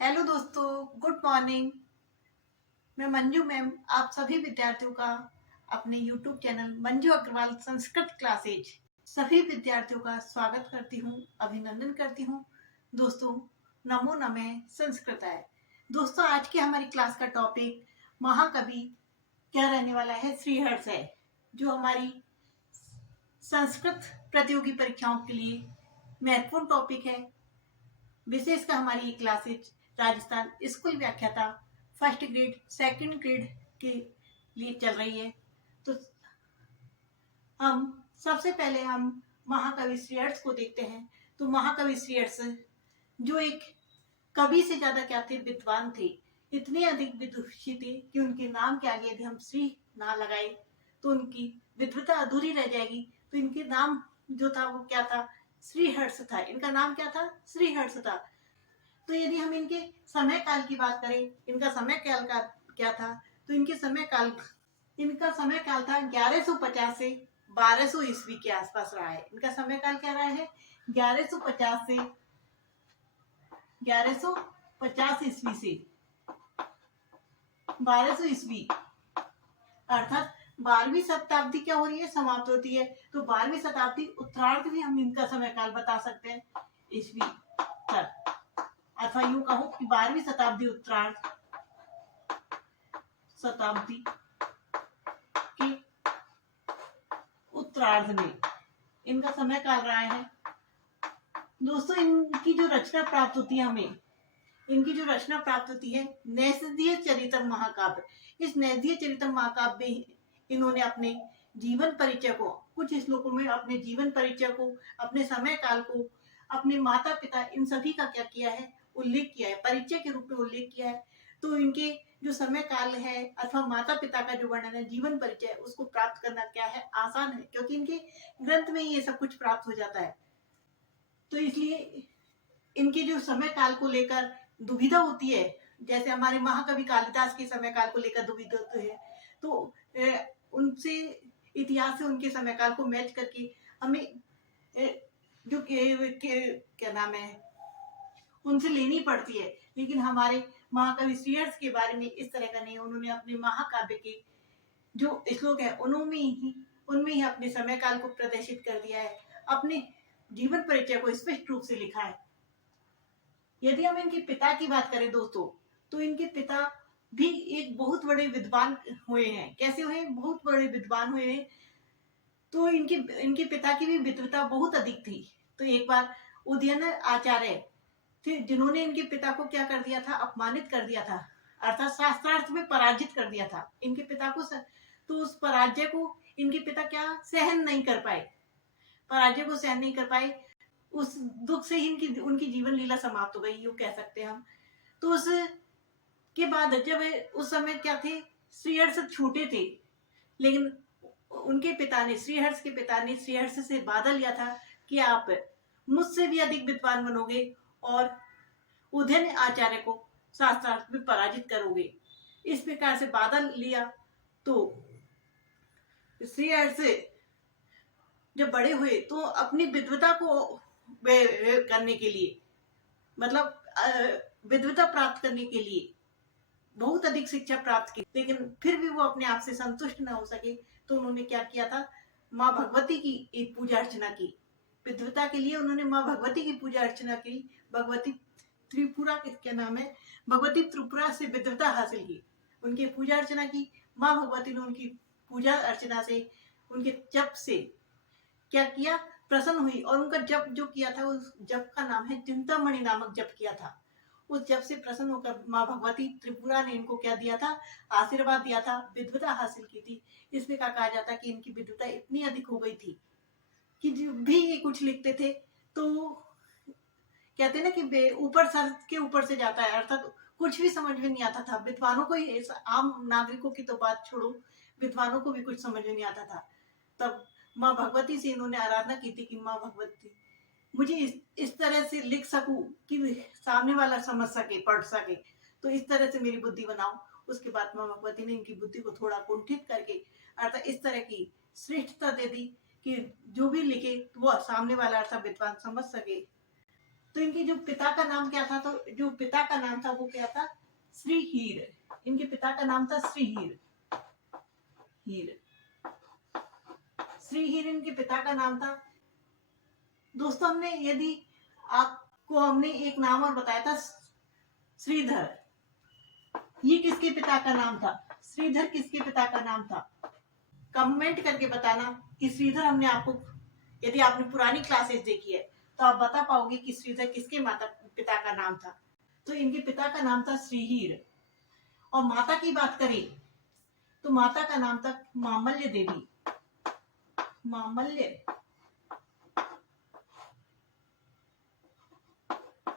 Hello दोस्तों, good morning. मैं Manju ma'am आप सभी विद्यार्थियों का अपने YouTube channel Manju Agarwal Sanskrit classes सभी विद्यार्थियों का स्वागत करती हूँ, अभिनंदन करती हूँ। दोस्तों, नमो नमः संस्कृताय। दोस्तों, आज की हमारी क्लास का टॉपिक महाकवि क्या रहने वाला है, श्रीहर्ष है, जो हमारी संस्कृत प्रतियोगी परीक्षाओं के लिए महत्वपूर्ण टॉपिक है। विशेषकर हमारी ये क्लासेज राजस्थान स्कूल व्याख्याता फर्स्ट ग्रेड सेकंड ग्रेड के लिए चल रही है। तो हम सबसे पहले हम महाकवि श्रीहर्ष को देखते हैं। तो महाकवि श्रीहर्ष जो एक कवि से ज्यादा क्या थे, विद्वान थे। इतने अधिक विदुषी थे कि उनके नाम के आगे यदि हम श्री ना लगाए तो उनकी विद्वता अधूरी रह जाएगी। तो इनके नाम जो था वो क्या था, श्रीहर्ष था। इनका नाम क्या था, श्रीहर्ष था। तो यदि हम इनके समय काल की बात करें, इनका समय काल का क्या था, तो इनका समय काल था 1150 से 1200 ईस्वी के आसपास रहा है। इनका समय काल क्या रहा है, 1150 से 1150 ईस्वी से 1200 ईस्वी, अर्थात 12वीं शताब्दी क्या हो रही है, समाप्त होती है। तो 12वीं शताब्दी उत्तरार्ध भी हम इनका समय काल बता सकते हैं, ईस्वी तक। अथवा यूं कहो कि 12वीं शताब्दी शताब्दी के उत्तरार्ध में इनका समय काल रहा है। दोस्तों, इनकी जो रचना प्राप्त होती है हमें, इनकी जो रचना प्राप्त होती है नैषधीय चरितम महाकाव्य। इस नैषधीय चरितम महाकाव्य में इन्होंने अपने जीवन परिचय को, कुछ श्लोकों में अपने जीवन परिचय को, अपने समय काल को, अपने माता पिता, इन सभी का क्या किया है, उल्लेख किया है, परिचय के रूप में उल्लेख किया है। तो इनके जो समय काल है अथवा माता पिता का जो वर्णन है, जीवन परिचय, उसको प्राप्त करना क्या है, आसान है, क्योंकि इनके ग्रंथ में ही ये सब कुछ प्राप्त हो जाता है। तो इसलिए इनके जो समय काल को लेकर दुविधा होती है, जैसे हमारे महाकवि कालिदास के समय काल को लेकर दुविधा होती है, तो उनसे इतिहास से उनके समय काल को मैच करके हमें जो क्या नाम है, उनसे लेनी पड़ती है। लेकिन हमारे महाकवि श्रीहर्ष के बारे में इस तरह का नहीं। उन्होंने अपने महाकाव्य के जो श्लोक है उनमें ही अपने समय काल को प्रदर्शित कर दिया है, अपने जीवन परिचय को स्पष्ट रूप से लिखा है। यदि हम इनके पिता की बात करें दोस्तों, तो इनके पिता भी एक बहुत बड़े विद्वान हुए हैं। कैसे हुए, बहुत बड़े विद्वान हुए हैं। तो इनके पिता की भी विद्वता बहुत अधिक थी। तो एक बार उदयन आचार्य थे, जिन्होंने इनके पिता को क्या कर दिया था, अपमानित कर दिया था, अर्थात शास्त्रार्थ में पराजित कर दिया था इनके पिता को। तो उस पराजय को इनके पिता क्या सहन नहीं कर पाए, पराजय को सहन नहीं कर पाए। उस दुख से ही उनकी जीवन लीला समाप्त हो गई, यूं कह सकते हैं हम। तो उस के बाद जब उस समय क्या थे, श्रीहर्ष छोटे थे, लेकिन उनके पिता ने, श्रीहर्ष के पिता ने श्रीहर्ष से वादा लिया था कि आप मुझसे भी अधिक विद्वान बनोगे और उदयन आचार्य को शास्त्रार्थ में पराजित करोगे। इस प्रकार से वादा लिया। तो श्रीहर्ष जब बड़े हुए तो अपनी विद्वता को करने के लिए, मतलब विद्वता प्राप्त करने के लिए बहुत अधिक शिक्षा प्राप्त की, लेकिन फिर भी वो अपने आप से संतुष्ट न हो सके। तो उन्होंने क्या किया था, माँ भगवती की एक पूजा अर्चना की। विद्वता के लिए उन्होंने माँ भगवती की पूजा अर्चना की। भगवती त्रिपुरा क्या नाम है, भगवती त्रिपुरा से विद्वता हासिल की, उनकी पूजा अर्चना की। माँ भगवती ने उनकी पूजा अर्चना से, उनके जप से क्या किया, प्रसन्न हुई। और उनका जप जो किया था, उस जप का नाम है चिंतामणि नामक जप किया था। उस जप से प्रसन्न होकर माँ भगवती त्रिपुरा ने इनको क्या दिया था, आशीर्वाद दिया था, विद्वता हासिल की थी। इसमें क्या कहा जाता है कि इनकी विद्वता इतनी अधिक हो गई थी कि जब भी ये कुछ लिखते थे तो कहते ना कि ऊपर सर के ऊपर से जाता है, अर्थात कुछ भी समझ में नहीं आता था विद्वानों को ही। आम नागरिकों की तो बात छोड़ो, विद्वानों को भी कुछ समझ में नहीं आता था। तब माँ भगवती से इन्होंने आराधना की थी कि माँ भगवती, मुझे इस तरह से लिख सकूं कि सामने वाला समझ सके, पढ़ सके, तो इस तरह से मेरी बुद्धि बनाओ। उसके बाद माँ भगवती ने इनकी बुद्धि को थोड़ा कुंठित करके, अर्थात इस तरह की श्रेष्ठता दे दी कि जो भी लिखे वो सामने वाला अर्थात विद्वान समझ सके। तो इनके जो पिता का नाम क्या था, तो जो पिता का नाम था वो क्या था, श्री हीर। इनके पिता का नाम था श्री हीर। श्री हीर इनके पिता का नाम था। दोस्तों हमने यदि आपको हमने एक नाम और बताया था श्रीधर, ये किसके पिता का नाम था, श्रीधर किसके पिता का नाम था? कमेंट करके बताना कि श्रीधर हमने आपको, यदि आपने पुरानी क्लासेस देखी है तो आप बता पाओगे कि श्रीधर किसके माता पिता का नाम था। तो इनके पिता का नाम था श्रीहीर। और माता की बात करें तो माता का नाम था मामल्य देवी। मामल्य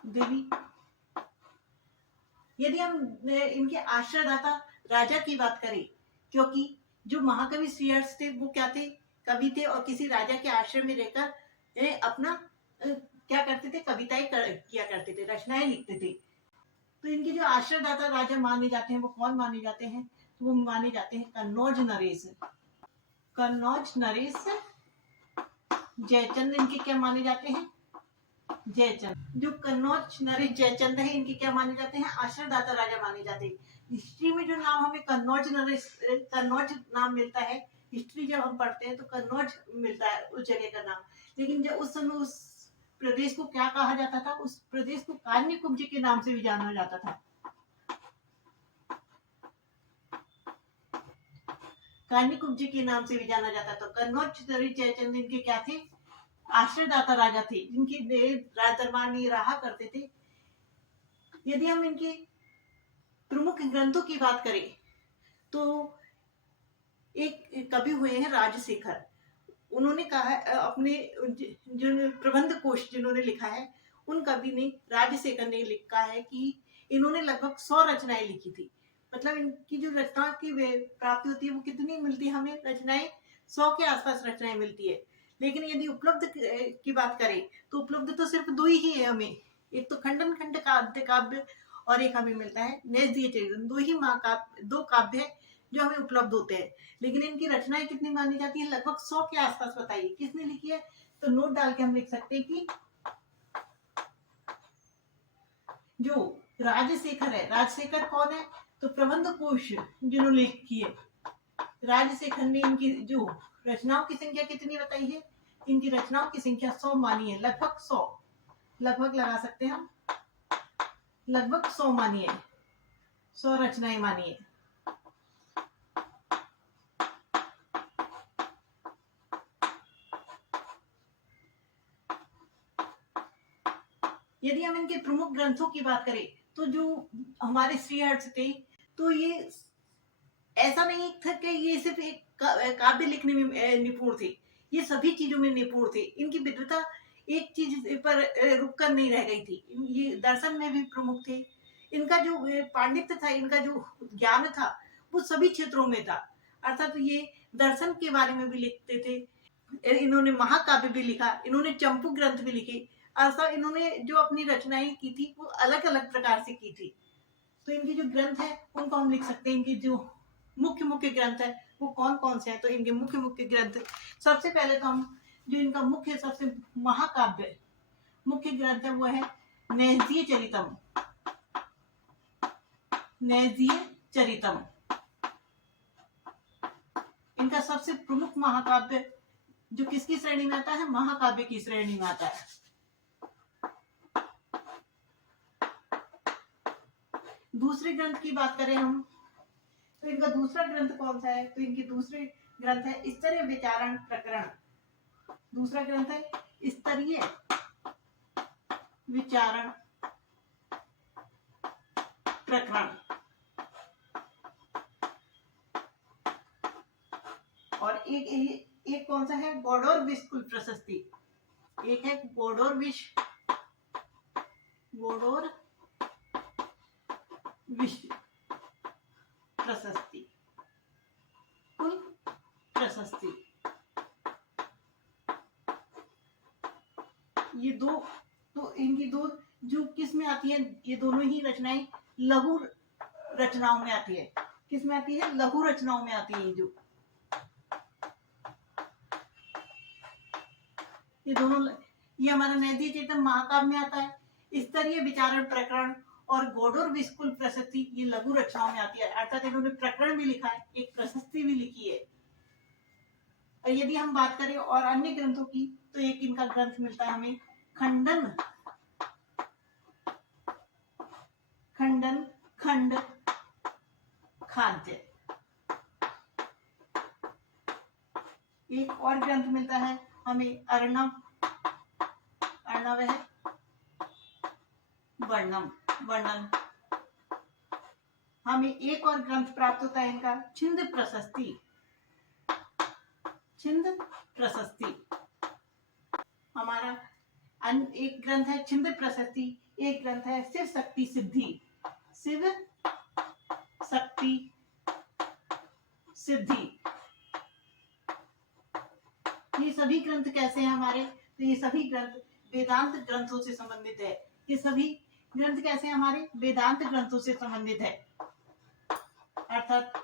देवी। यदि हम इनके आश्रयदाता राजा की बात करें, क्योंकि जो महाकवि श्रीहर्ष थे वो क्या थे, कवि थे, और किसी राजा के आश्रय में रहकर अपना क्या करते थे, कविताएं किया करते थे, रचनाएं लिखते थे। तो इनके जो आश्रयदाता राजा माने जाते हैं वो कौन माने जाते हैं, तो वो माने जाते हैं कन्नौज नरेश। कन्नौज नरेश जयचंद इनके क्या माने जाते हैं, जयचंद। जो कन्नौज नरेश जयचंद है इनके क्या माने जाते हैं, आश्रयदाता राजा माने जाते हैं। हिस्ट्री में जो नाम हमें कन्नौज नरेश, कन्नौज नाम मिलता है, हिस्ट्री जब हम पढ़ते हैं तो कन्नौज मिलता है उस जगह का नाम। लेकिन जब उस समय उस प्रदेश को क्या कहा जाता था, उस प्रदेश को कान्यकुब्ज के नाम से भी जाना जाता था। कान्यकुब्ज के नाम से भी जाना जाता था। कन्नौज नरेश जयचंद इनके क्या थे, आश्रयदाता राजा थे, जिनके राज दरबार में रहा करते थे। यदि हम इनके प्रमुख ग्रंथों की बात करें तो एक कवि हुए हैं राजशेखर। उन्होंने कहा है अपने जो प्रबंध कोश जिन्होंने लिखा है, उन कवि ने, राजशेखर ने लिखा है कि इन्होंने लगभग 100 रचनाएं लिखी थी। मतलब इनकी जो रचना की प्राप्ति होती है वो कितनी मिलती है हमें, रचनाएं 100 के आसपास रचनाएं मिलती है। लेकिन यदि उपलब्ध की बात करें तो उपलब्ध तो सिर्फ 2 ही है हमें, एक तो खंडन खंड काव्य और एक हमें मिलता है नैषधीय चरितम। 2 ही महाकाव्य, 2 काव्य है जो हमें उपलब्ध होते हैं। लेकिन इनकी रचनाएं कितनी मानी जाती है, लगभग 100 के आसपास। बताइए किसने लिखी है, तो नोट डाल के हम लिख सकते हैं कि जो राजशेखर है, राजशेखर कौन है, तो प्रबंध कोश जिन्होंने लिखी है राजशेखर ने, इनकी जो रचनाओं की संख्या कितनी बताई है, इनकी रचनाओं की संख्या 100 मानी है, लगभग 100, लगभग लगा सकते हैं हम, लगभग 100 मानी है, 100 रचनाएं मानी है। यदि हम इनके प्रमुख ग्रंथों की बात करें तो जो हमारे श्रीहर्ष थे, तो ये ऐसा नहीं था कि ये सिर्फ एक काव्य लिखने में निपुण थे, ये सभी चीजों में निपुण थे। इनकी विद्वता एक चीज पर रुक कर नहीं रह गई थी, ये दर्शन में भी प्रमुख थे। इनका जो पांडित्य था, इनका जो ज्ञान था वो सभी क्षेत्रों में था। अर्थात ये दर्शन के बारे में भी लिखते थे, इन्होंने महाकाव्य भी लिखा, इन्होंने चंपू ग्रंथ भी लिखे। ऐसा इन्होंने जो अपनी रचनाएं की थी वो अलग अलग प्रकार से की थी। तो इनके जो ग्रंथ है उनको हम लिख सकते हैं। इनके जो मुख्य मुख्य ग्रंथ है वो कौन कौन से हैं, तो इनके मुख्य मुख्य ग्रंथ, सबसे पहले तो हम जो इनका मुख्य सबसे महाकाव्य मुख्य ग्रंथ है वो है नैषधीय चरितम। नैषधीय चरितम इनका सबसे प्रमुख महाकाव्य, जो किसकी श्रेणी में आता है, महाकाव्य की श्रेणी में आता है। दूसरे ग्रंथ की बात करें हम तो इनका दूसरा ग्रंथ कौन सा है, तो इनके दूसरे ग्रंथ है स्तरीय विचारण प्रकरण। दूसरा ग्रंथ है स्तरीय विचारण प्रकरण। और एक कौन सा है, गौड़ौर विश कुल प्रशस्ति। एक है गौड़ौर विश प्रशस्ति, कुल प्रशस्ति। ये दो, तो इनकी दो जो किस में आती है, ये दोनों ही रचनाएं लघु रचनाओं में आती है। किस में आती है, लघु रचनाओं में आती है। जो ये दोनों, ये हमारा नैषधीय चरितम महाकाव्य में आता है, स्तरीय विचारण प्रकरण और गोडोर विस्कुल प्रशस्ति ये लघु रचनाओं में आती है, अर्थात इन्होंने प्रकरण भी लिखा है, एक प्रशस्ति भी लिखी है। और यदि हम बात करें और अन्य ग्रंथों की, तो एक इनका ग्रंथ मिलता है हमें खंडन खंड खाद्य। एक और ग्रंथ मिलता है हमें अर्णव है वर्णन। हमें एक और ग्रंथ प्राप्त होता है इनका छिंद प्रशस्ति। हमारा एक ग्रंथ है छिंद प्रशस्ति, एक ग्रंथ है शिव शक्ति सिद्धि। ये सभी ग्रंथ कैसे हैं हमारे, तो ये सभी ग्रंथ वेदांत ग्रंथों से संबंधित है। ये सभी ग्रंथ कैसे हैं हमारे, वेदांत ग्रंथों से संबंधित है, अर्थात